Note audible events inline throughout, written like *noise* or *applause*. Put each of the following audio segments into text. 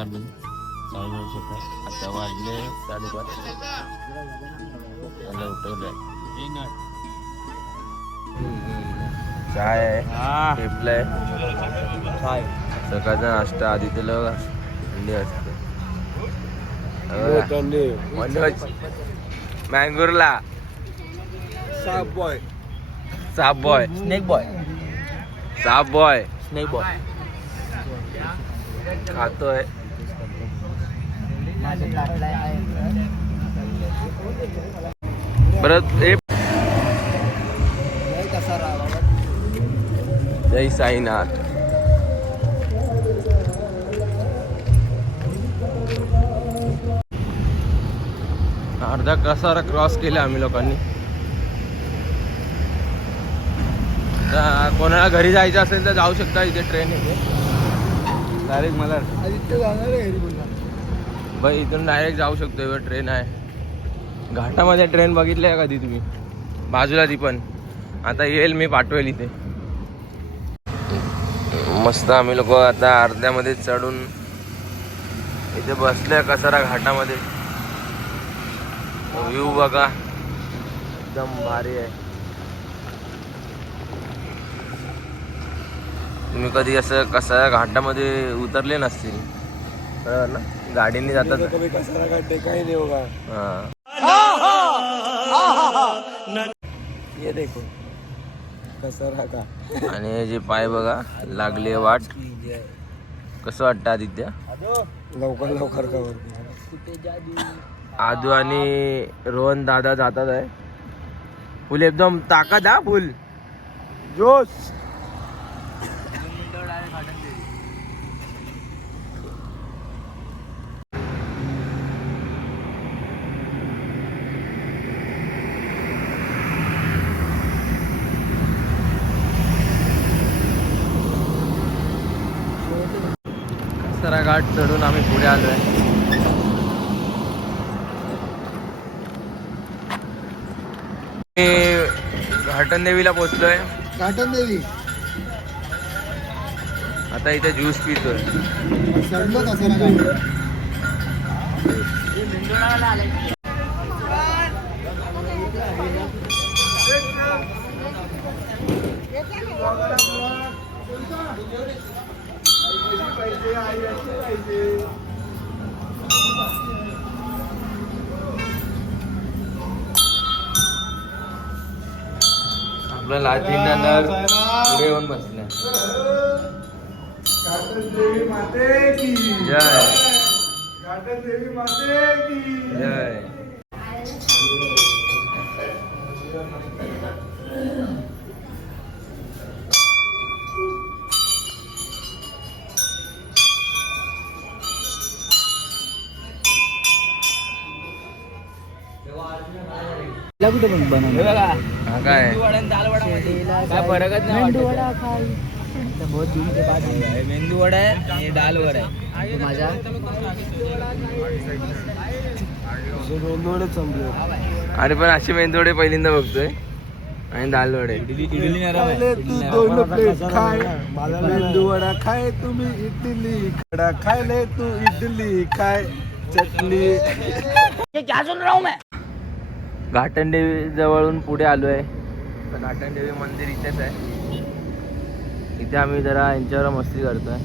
आता वाजले साडेपाच. त्याला उठवलंय. चाय आहे. टेपलाय सकाळचा नाश्ता आधी त्याला अंडी असते मनोज मँगूरला बॉय. साप बॉय. Snake boy. साप बॉय. Snake boy. खातोय. परत हे जय साईनाथ. अर्धा कसारा क्रॉस केला आम्ही लोकांनी. कोणाला घरी जायचं असेल तर जाऊ शकता इथे ट्रेन डायरेक्ट मला. आदित्य जाणार आहे घरी पुन्हा बाई इथून डायरेक्ट जाऊ शकतो एवढं ट्रेन आहे. घाटामध्ये ट्रेन बघितली आहे कधी तुम्ही? बाजूला ती पण. आता येईल मी पाठवेल इथे. मस्त आम्ही लोक आता अर्ध्यामध्ये चढून इथे बसले कसारा घाटामध्ये. व्ह्यू बघा. एकदम भारी आहे. तुम्ही कधी असं कसारा घाटामध्ये उतरले नसतील. बरोबर ना? गाडीने जातात. कभी कचरा काढते काही नाही होगा हा. ये देखो. कचरा का आणि जे पाय बघा लागली वाट. कसं वाटतं आदित्य? लवकर लवकर कवर आदू आणि रोहन दादा जातात आहे. फुल एकदम ताकद हा फुल. जोश कसरा घाट चढून आम्ही पुढे आलोय. घाटन देवीला पोचलोय काटन देवी आता इथे ज्यूस पितोय. चढलो कचरा काढ आपलं लाचिंडर पुढे येऊन देवी माते की जय. देवी माते की जय. कुठे पण बनवलं हा काय? काय? फरकच नाही मेंदू वडा खाई बहुत दिन के बाद मेंदू वडा आहे आणि डाल वडा आहे. माझ्या? संपले अरे पण असे मेंदोडे पहिल्यांदा बघतोय. आणि दाल वडे. खाय. मेंदू वडा खाय तुम्ही इडली खडा खायले तू इडली खाय चटणी. घाटन देवी जवळून पुढे आलोय. तर घाटन देवी मंदिर इथेच आहे. इथे आम्ही जरा यांच्यावर मस्ती करतोय.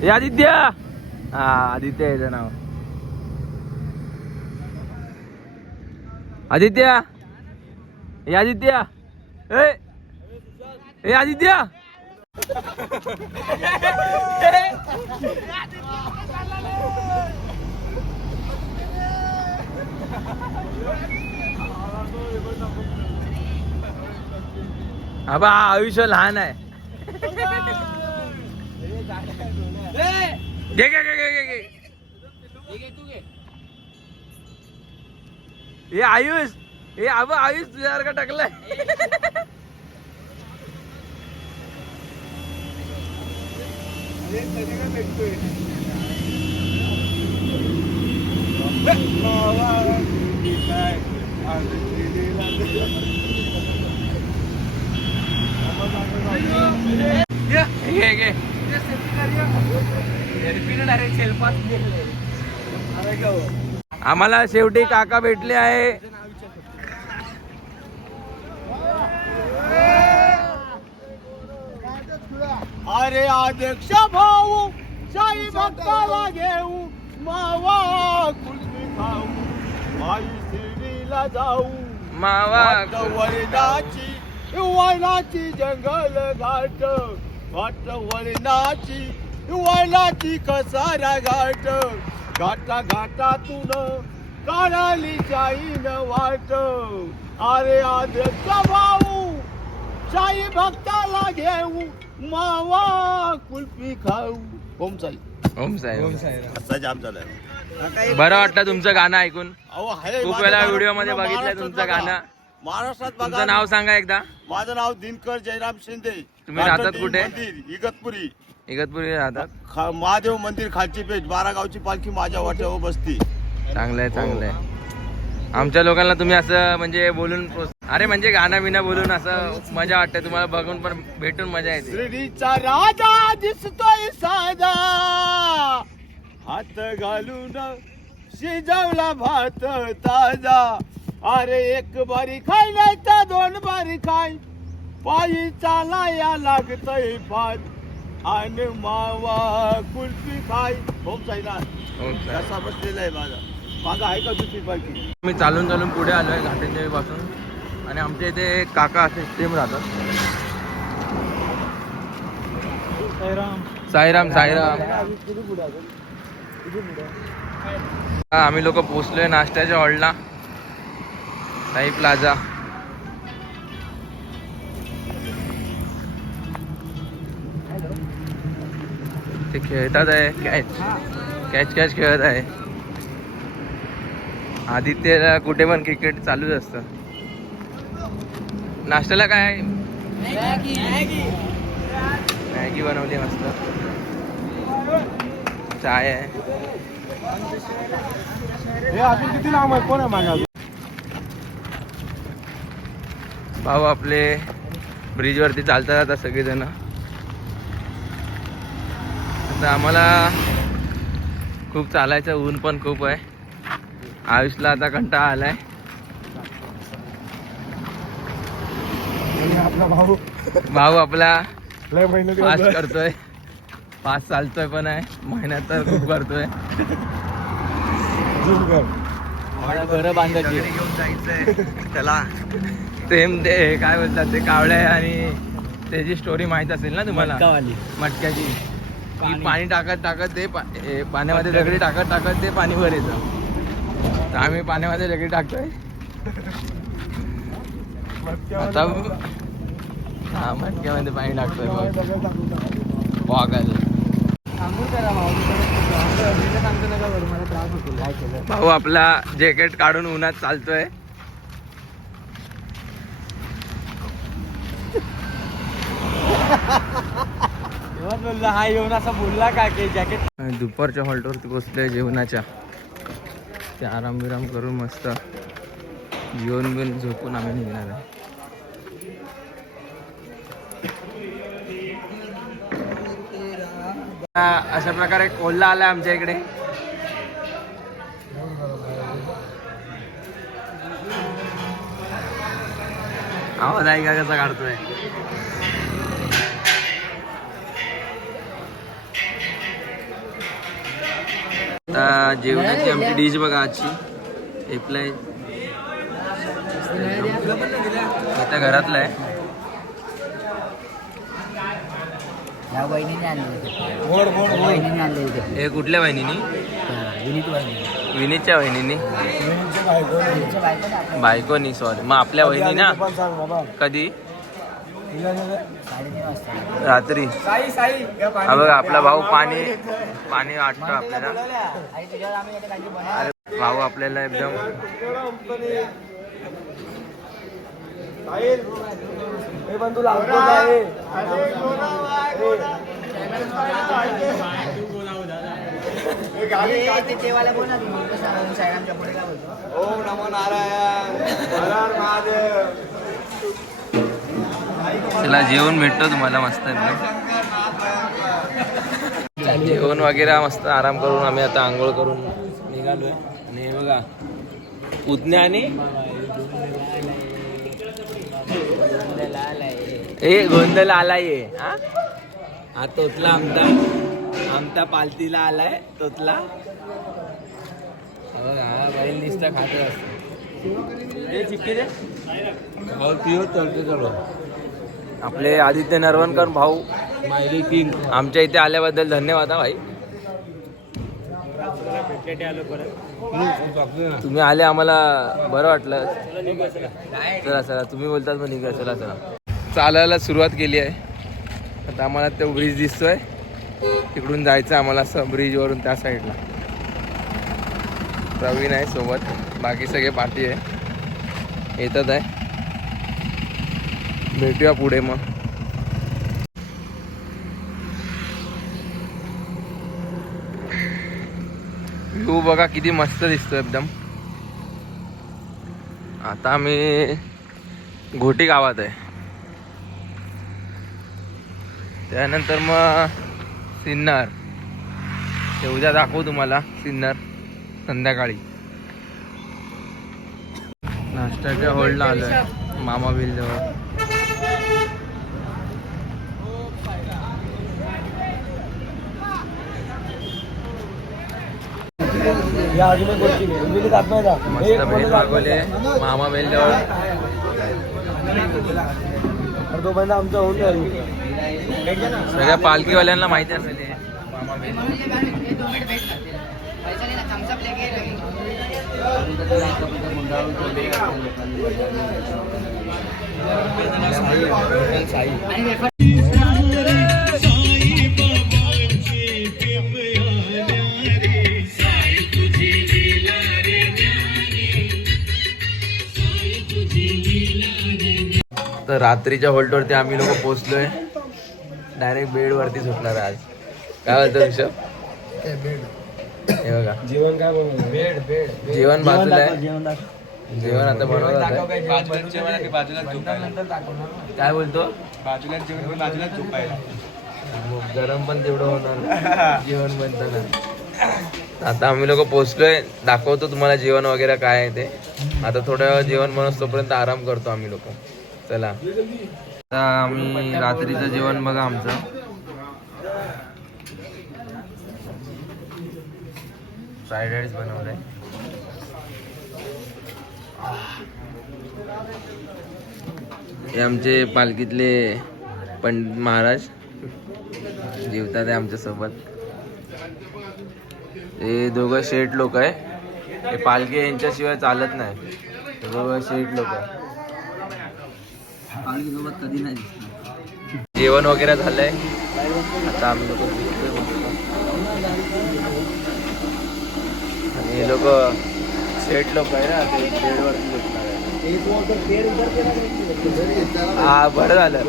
हे आदित्य! हा आदित्य याचं नाव. आदित्य! हे आदित्य! ए! ए आदित्य! *laughs* आबा आयुष्य लहान आहे. घे घे घे घे घे घे. हे आयुष हे आबा आयुष तुझ्यासारखा टाकलाय. घे भेटतोय. आम्हाला शेवटी काका भेटले आहे. अरे अध्यक्ष भाऊ साई भक्ताला घेऊ मावा खाऊ आई शिर्डीला जाऊ. मावा. वरणाची वळणाची जंगल घाट. घाट वळणाची वळणाची कसारा घाट. घाटा घाटातून काढाली जाईन वाट. अरे अध्यक्ष भाऊ शाही भक्ताला घेऊ मावा कुल्फी खाऊ. ओम साई. ओम साहेब असा जाम झालाय. बरं वाटलं तुमचं गाणं ऐकून. खूप वेळा व्हिडिओमध्ये महाराष्ट्रात तुमचं. गाणं. महाराष्ट्रात तुमचं नाव सांगा एकदा. माझं नाव दिनकर जयराम शिंदे. तुम्ही राहतात कुठे? इगतपुरी. इगतपुरी राहतात? महादेव मंदिर खालची पेठ बारा गावची पालखी माझ्या वाट्यावर बसती. चांगलं आहे चांगलं आहे आमच्या लोकांना तुम्ही असं म्हणजे बोलून अरे म्हणजे गाणं बिना बोलून असं मजा वाटते. तुम्हाला बघून पण भेटून मजा येते. राजा दिसतोय साजा हात घालून शिजवला भात ताजा. अरे एक बारी खाय नाही तर दोन बारी खाय. पायी चालाया लागतय भात. आणि मावा कुल्फी खाय. होम साईनाथ. कसा बसलेला आहे माझा. आहे का दुसरी पालखी मी चालून चालून पुढे आलोय घाटेंदेवी पासून आणि आमच्या इथे एक काका असे सेम राहतात. साईराम. साईराम हा, आम्ही लोक पोचलोय नाश्त्याच्या हॉलला. साई प्लाझा. ते खेळतात आहे कॅच कॅच कॅच खेळत आहे. आदित्यला कुठे पण क्रिकेट चालूच असतं. नाश्त्याला काय मॅगी बनवली मस्त. चाय आहे. अजून किती लांब आहे? कोण आहे माझ्या भाऊ आपले ब्रिजवरती चालता जातात सगळेजण. आता आम्हाला खूप चालायचं ऊन पण खूप आहे. आयुषला आता कंटाळा आलाय. आपला भाऊ? भाऊ आपला करतोय. पास चालतोय पण आहे. मेहनत तर खूप करतोय घरं बांधायची घेऊन जायचंय. त्याला सेम ते काय बोलतात ते कावळे आणि त्याची स्टोरी माहीत असेल ना तुम्हाला? मटकावाली. मटक्याची. की पाणी. पाणी टाकत टाकत ते पा- हे पाण्यामध्ये दगडी टाकत टाकत ते पाणी वर येतं. तर आम्ही पाण्यामध्ये दगडी टाकतोय. आता हा मटक्यामध्ये पाणी टाकतोय बघ. भाऊ आपला जॅकेट काढून उन्हात चालतोय. हा येऊन असा बोलला का की जॅकेट दुपारच्या हॉल्टवरती बसलोय जेवणाच्या. ते आराम बिराम करून मस्त जेवण बिन झोपून आम्ही निघणार आहे. अशा प्रकारे कोल्हा आलाय आमच्या इकडे. आवाज आहे का कसा काढतोय? आता जेवणाची आमची डिश बघा आजची. एप्लाय. आता घरातला आहे. वहिनीने आणले वहिनीने आणले हे कुठल्या बहिणीनी विनीत वहिनी विनीतच्या बहिणीनी विनीतच्या बायको ना आपल्या. बायकोनी सॉरी मग आपल्या बहिणी ना? कधी? रात्री. हा बघा आपला भाऊ पाणी पाणी वाटतो आपल्याला. अरे भाऊ आपल्याला एकदम ए, ते तेवाला बोल ना तुम्ही कसं ओम नमो नारायण. हर हर महादेव. चला जेवण भेटतो तुम्हाला मस्त जेवण वगैरे मस्त आराम करून आम्ही आता आंघोळ करून निघालोय. आणि हे बघा पुतण्या आणि ए गोंधळ आलाय हे, हा? हा तोतला आमचा. आमचा पालतीला आलाय तोतला. हा हा बैल निष्ठा खात असतो. आपले आदित्य नरवणकर भाऊ. मायरी किंग. आमच्या इथे आल्याबद्दल धन्यवाद हा भाई. तुम्ही आले आम्हाला बरं वाटलं. चला चला. तुम्ही बोलतात मग निघा चला चला. चालायला सुरुवात केली आहे. आता आम्हाला तो ब्रिज दिसतोय. तिकडून जायचं आम्हाला असं ब्रिजवरून त्या साईडला प्रवीण आहे सोबत. बाकी सगळे पाठी आहे. येतात आहे. भेटूया पुढे मग. व्ह्यू बघा किती मस्त दिसतो एकदम. आता आम्ही घोटी गावात आहे. त्यानंतर मग सिन्नर. ते उद्या दाखवू तुम्हाला सिन्नर संध्याकाळी. नाश्त्याच्या होल्डला आलोय. मामा बिल जवळ. मस्त भेट मागवले. मामा बेल जवळ. तर तो महिना आमचा होऊन जाईल सगळ्या पालखीवाल्यांना माहिती असेल हे. तर रात्रीच्या होल्टवरती आम्ही लोक पोहोचलोय. डायरेक्ट बेडवरती सुटणार आज. काय बोलतो ऋषभ? हे बघा. जेवण काय बनवलं? बेड बेड जेवण बाजूला आहे. जेवण आता बनवत आहे. काय बोलतो? बाजूला जेवण बाजूला झोपायला. मग गरम पण तेवढं होणार जेवण बनताना आता आम्ही लोक पोहोचलोय. दाखवतो तुम्हाला जेवण वगैरे काय आहे ते. आता थोड्या वेळ जेवण बनवतो तोपर्यंत आराम करतो आम्ही लोक. चला. आता आम्ही रात्रीचं जेवण बघा आमचं. फ्राईड राईस बनवलंय. हे आमचे पालखीतले पंडित महाराज. जेवतात आहे आमच्यासोबत. हे दोघं शेठ लोक आहे. हे पालखी यांच्याशिवाय चालत नाही. दोघं शेठ लोक आहे. सोबत कधी नाही दिसणार जेवण वगैरे झालंय. आता आम्ही लोक आणि हे लोक सेट लोक आहे ना ते बेडवरती हा बरं झालं.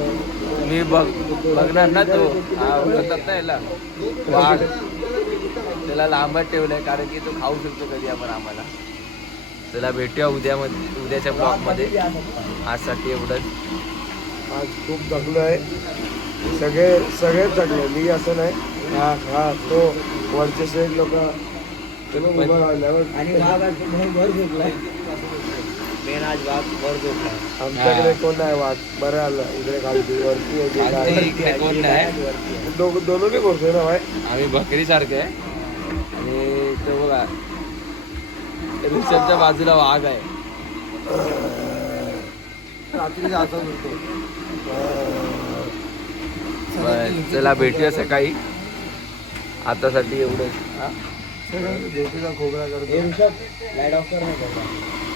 मी बघ बघणार ना तो. हा ओळखतात ना याला. वाघ त्याला लांबच ठेवलंय कारण की तो खाऊ शकतो कधी आपण आम्हाला. त्याला भेटूया उद्या मध्ये उद्याच्या ब्लॉगमध्ये आजसाठी एवढंच. आज खूप जगलो आहे. सगळे सगळेच जगले. मी असं नाही. हा हा तो वरचे शेख लोक आणि वाघ आज म्हणून वर झोपलाय. मेन आज वाघ वर झोपलाय. आमच्याकडे कोण नाही वाट? बरं आलं. इकडे खालती वरती आहे, कोण नाही. दोघं दोनों करतोय ना भाई? आम्ही बकरी सारखे आहे. आणि तो बघा ऋषभच्या बाजूला वाघ आहे. रात्री चला भेटूया सकाळी. आतासाठी हा? झोपीचा खोबरा करतो. ऋषभ लाइट ऑफ कर